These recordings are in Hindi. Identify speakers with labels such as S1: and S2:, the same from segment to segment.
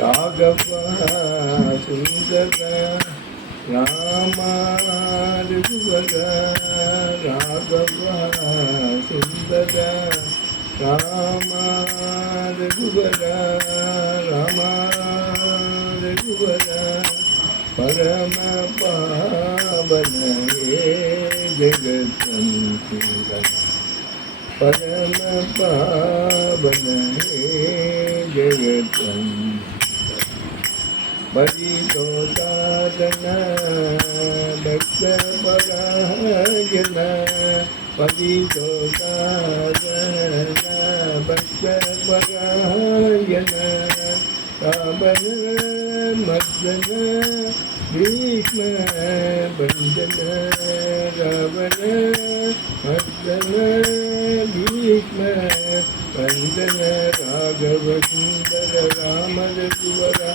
S1: ராகவாசுந்தர ராமாரிபுவர ராகவாசுந்தர ராமாரிபுவர ராமாரிபுவர பரம பாவனே ஜெகத்தந்திரா परम पावन हे जगतम बड़ी साधना भक्त परागना बड़ी साधना बच्चन परागना रावण मदन भीष्म बंदन रावण मदन भीष्म बंदन राघव सुंदर राम रघुवरा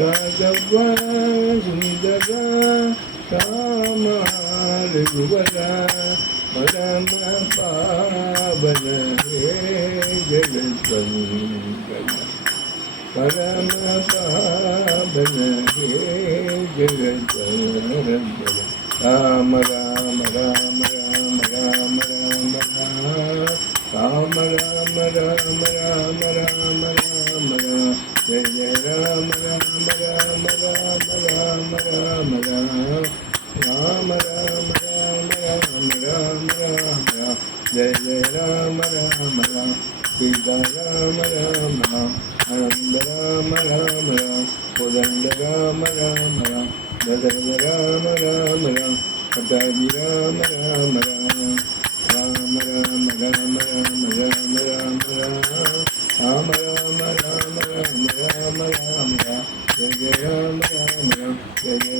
S1: ராஜவ சுந்தர ராமருவர பரம பாவன ஜெகத்பங்கன பரம பாவன ஜெகத்பரம்பர ராம ராம ராம ராம ராம ராம ராம ராம ராம ராம ராம ராம ராம ஜெய ராம ராம జయ జయ రామ రామ రామ సీతారామ రామ రామ అనంద రామ రామ రామ ఉదండ రామ రామ రామ దశరథ రామ రామ రామ పటాది రామ రామ రామ రామ రామ రామ రామ రామ రామ రామ రామ రామ రామ రామ రామ రామ జయ జయ రామ రామ రామ జయ జయ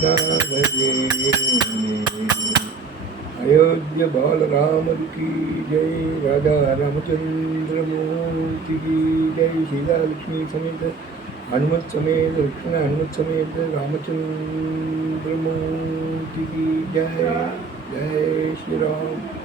S1: अयोध्या बाल राम की जय, राधा रामचंद्र मूर्ति की जय सीता लक्ष्मी समेत हनुमत समेत लक्ष्मण हनुमत समेत, रामचंद्र मूर्ति की जय। जय श्री राम।